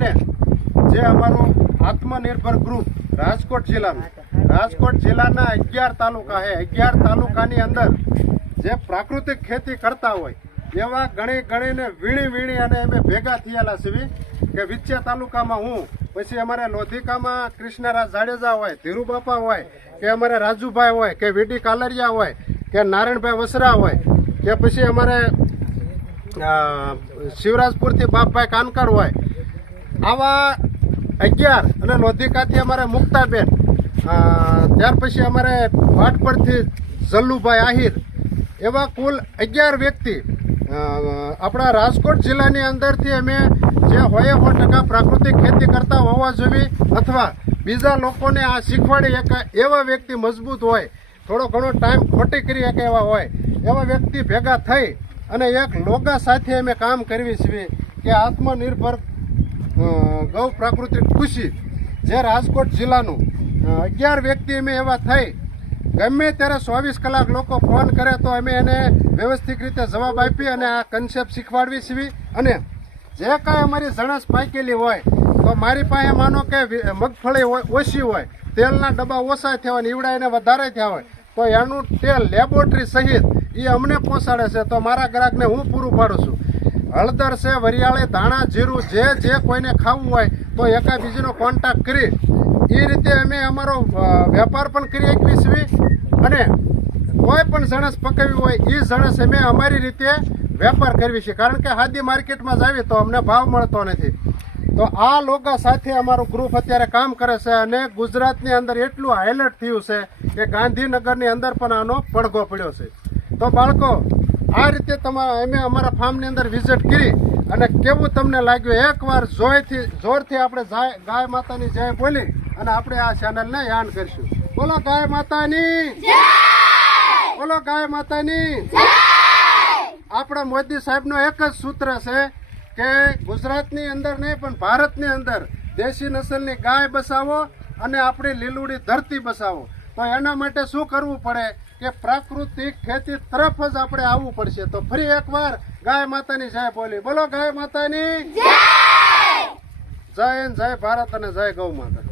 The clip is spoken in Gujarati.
અને જે અમારું આત્મનિર્ભર ગ્રુપ રાજકોટ જિલ્લાનું રાજકોટ જિલ્લાના અગિયાર તાલુકા છે. અગિયાર તાલુકાની અંદર જે પ્રાકૃતિક ખેતી કરતા હોય એવા ગણી ગણીને વીણી વીણી અને અમે ભેગા થયેલા છીએ કે વિચ્યા તાલુકામાં હું પછી અમારે લોધિકામાં કૃષ્ણરાજ જાડેજા હોય ધીરુબાપા હોય કે અમારે રાજુભાઈ હોય કે વીડી કાલરિયા હોય કે નારાયણભાઈ વસરા હોય કે પછી અમારે શિવરાજપુરથી બાપભાઈ કાનકર હોય આવા અગિયાર અને લોધિકાથી અમારે મુક્તાબેન ત્યાર પછી અમારે પરથી જલ્લુભાઈ આહિર, એવા કુલ અગિયાર વ્યક્તિ આપણા રાજકોટ જિલ્લાની અંદરથી અમે જે હોય સો ટકા પ્રાકૃતિક ખેતી કરતા હોવા જોઈએ અથવા બીજા લોકોને આ શીખવાડી એક એવા વ્યક્તિ મજબૂત હોય, થોડો ઘણો ટાઈમ ખોટી કરી શકે એવા હોય, એવા વ્યક્તિ ભેગા થઈ અને એક લોગા સાથે અમે કામ કરવી છીએ કે આત્મનિર્ભર ગૌ પ્રાકૃતિક ખુશી જે રાજકોટ જિલ્લાનું અગિયાર વ્યક્તિ અમે એવા થઈ, ગમે ત્યારે ચોવીસ કલાક લોકો ફોન કરે તો અમે એને વ્યવસ્થિત રીતે જવાબ આપી અને આ કન્સેપ્ટ શીખવાડવી છીએ અને જે કાંઈ અમારી જણસ પાકેલી હોય, તો મારી પાસે માનો કે મગફળી ઓછી હોય, તેલના ડબ્બા ઓછા થયા હોય ઈવડા એને વધારે થયા હોય, તો એનું તેલ લેબોરેટરી સહિત એ અમને પહોંચાડે છે, તો મારા ગ્રાહકને હું પૂરું પાડું છું. હળદર છે, વરિયાળી, ધાણા, જીરું, જે જે કોઈને ખાવું હોય તો એકાબીજીનો કોન્ટેક્ટ કરી. એ રીતે અમે અમારો વેપાર પણ કરી છીએ. અને કોઈ પણ જણસ પકવી હોય એ જણસ અમે અમારી રીતે વેપાર કરવી છે કારણ કે હાદી માર્કેટમાં જાવી તો અમને ભાવ મળતો નથી. તો આ લોકો સાથે અમારું ગ્રુપ અત્યારે કામ કરે છે અને ગુજરાતની અંદર એટલું હાઇલાઇટ થયું છે કે ગાંધીનગરની અંદર પણ આનો પડઘો પડ્યો છે. તો બાળકો આ રીતે તમારા અમે અમારા ફાર્મની અંદર વિઝિટ કરી અને કેવું તમને લાગ્યું? એકવાર જોયથી જોરથી આપણે જાય ગાય માતાની જય બોલી અને આપણે આ ચેનલને યાન કરીશું. બોલો ગાય માતાની બોલો ગાય માતાની આપણા મોદી સાહેબનો એક જ સૂત્ર છે કે ગુજરાતની અંદર નહીં પણ ભારતની અંદર દેશી નસલની ગાય બસાવો અને આપણી લીલુડી ધરતી બસાવો. તો એના માટે શું કરવું પડે? કે પ્રાકૃતિક ખેતી તરફ જ આપણે આવવું પડશે. તો ફરી એકવાર ગાય માતાની જય બોલી. બોલો ગાય માતાની. જય! જય ભારત અને જય ગૌ માતા.